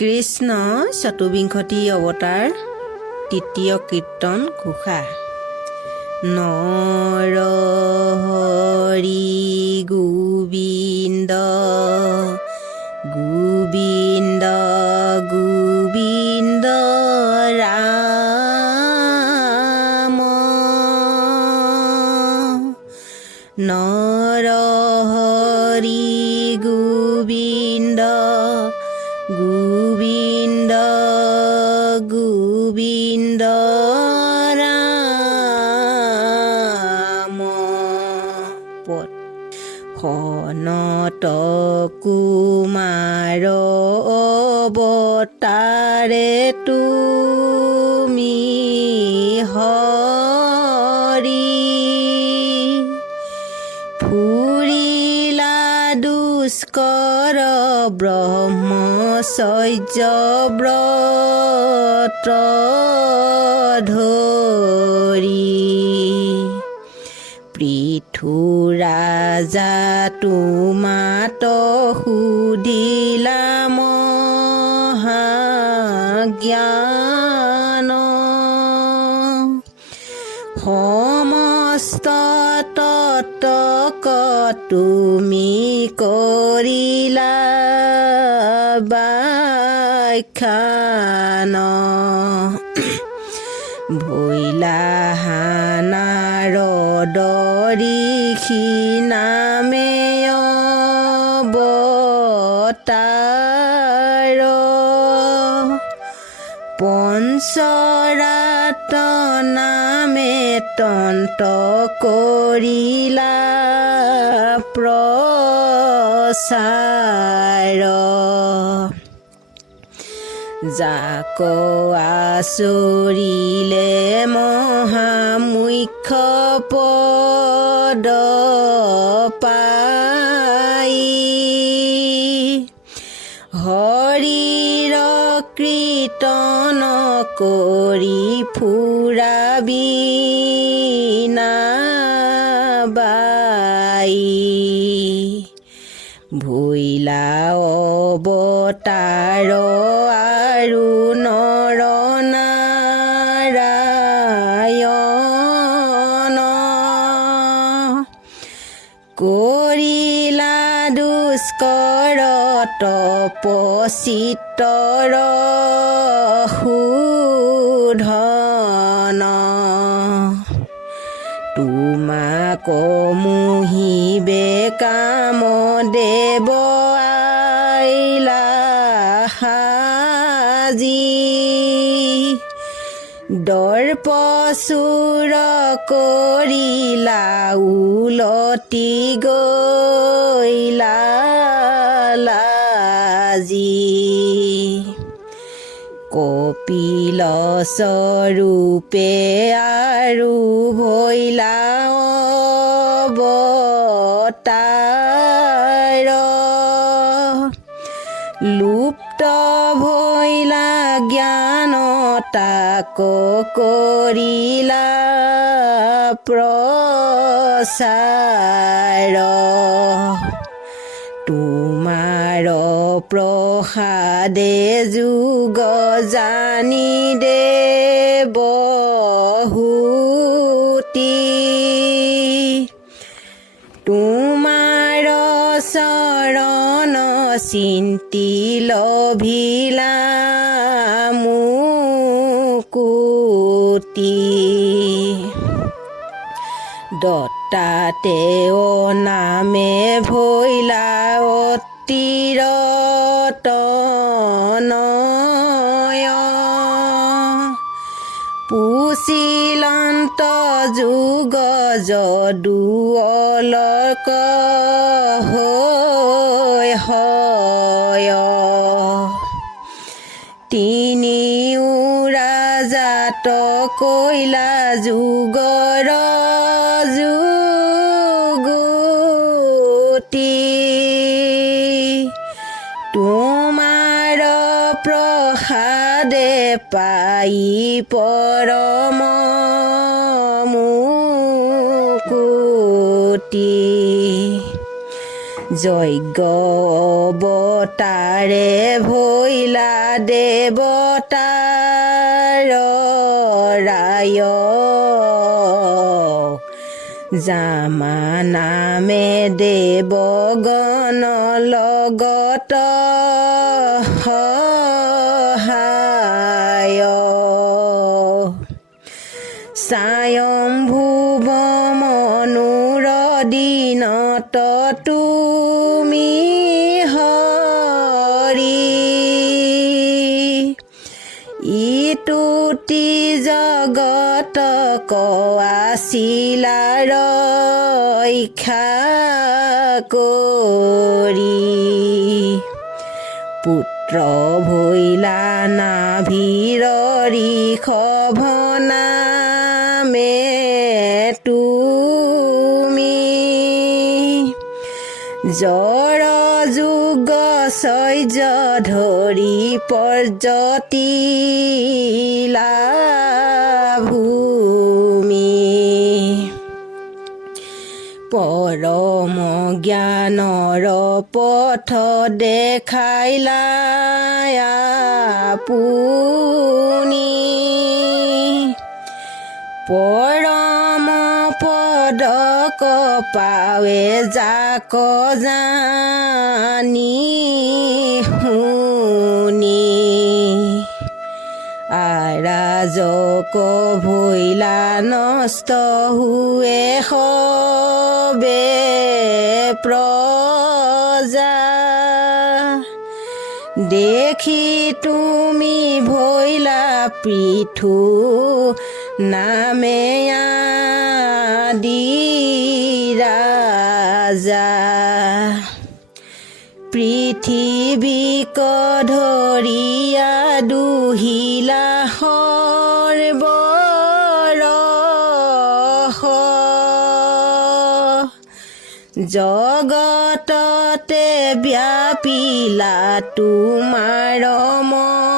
কৃষ্ণ চতুৰ্বিংশতি অৱতাৰ তৃতীয় কীৰ্তন ঘোষা। নৰহৰি গোবিন্দ গোবিন্দ গোবিন্দ ৰাম। নৰহৰি গোবিন্দ গোবিন্দ গোবিন্দ ৰাম। পদ সনত কুমাৰ অৱতাৰে তুমি হৰি ফুৰিলা দুষ্কৰ ব্ৰহ্মচৰ্য ব্ৰত ধৰি পৃথু ৰাজা তোমাত সুধিলা মহাজ্ঞান সমস্ত তত্ত্বক তুমি কৰিলা ব্যাখ্যান ভৈলা নাৰদৰি নামে অৱতাৰ পঞ্চৰাত নামে তন্ত কৰিলা প্ৰচাৰ যাক আচৰিলে মহামুখ্য পদ পাই হৰিৰ কীৰ্তন কৰি ফুৰাবি নাবাই ভৈলা অৱতাৰ আৰু নৰ নাৰায়ণ কৰিলা দুষ্কৰ তপচিত্তৰ শোধন তোমাক মোহিবে কাম দেৱ আইলা সাজি দৰ্পচুৰ কৰিলা উলটি গৈলা লাজি কপিল স্বৰূপে আৰু ভৈলা অৱতাৰ লুপ্ত ভৈলা জ্ঞান তাক কৰিলা প্ৰচাৰ তোমাৰ প্ৰসাদে যুগ জানি দেৱহূতি তোমাৰ চৰণ চিন্তি লভিলা মুকুতি দত্তাতে নামে ভৈলা অতিৰতনয় পুচিলন্ত যুগ যদু অলক হয় তিনিও ৰাজাত কৈলা যুগৰ যুগুতি তোমাৰ প্ৰসাদে পাই পৰম মুকুতি যজ্ঞ অৱতাৰে ভৈলা দেৱতাৰ ৰায় জামা নামে দেৱগণ লগত সহায় স্বয়ম্ভুৱ মনুৰ দিনত তুমি হৰি ইতুতি জগত কোৱাছিলা ৰক্ষা কৰি পুত্ৰ ভৈলা নাভিৰ ঋষভ নামে তুমি জৰ যুগ চৈৰ্য ধৰি পৰ্যতিলা ভূমি পৰম জ্ঞানৰ পথ দেখাইলা আপুনি পৰম পদক পাৱে যাক জানি শুনি আৰাজক ভৈলা নষ্ট হুৱে সবে প্ৰজা দেখি তুমি ভৈলা পৃথু নামে আদি ৰাজা পৃথিৱীক ধৰিয়া দুহিলা সৰ্বৰস জগততে ব্যাপিলা তোমাৰ মহাযশ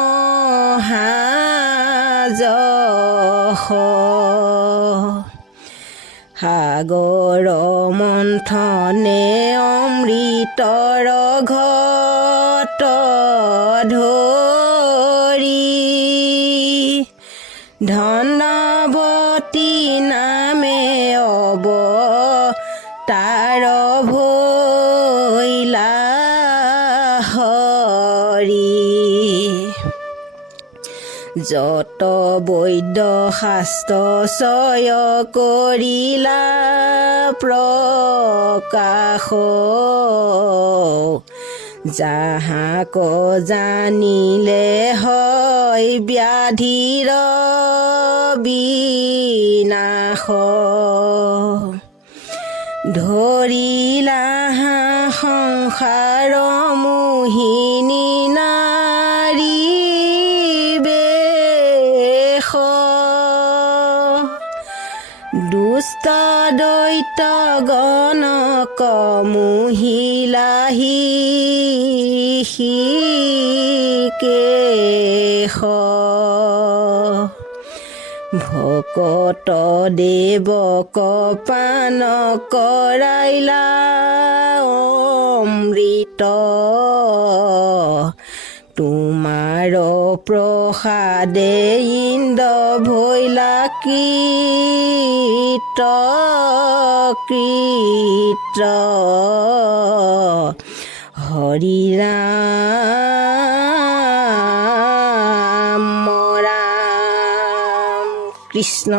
সাগৰ মন্থনে অমৃতৰ ঘট ধৰি ধনৱতী নামে অৱতাৰ ভৈলা হৰি যত বৈদ্য শাস্ত্ৰ চয় কৰিলা প্ৰকাশ যাহাক জানিলে হয় ব্যাধিৰ বিনাশ ধৰিলা সংসাৰ মোহিনী নাৰী বেশ দুষ্ট দৈত্য গণক মোহিলাহি কেশ ভকত দেৱক পান কৰাইলা অমৃত তোমাৰ প্ৰসাদে ইন্দ্ৰ ভৈলা কৃত হৰি ৰাম ৰাম কৃষ্ণ।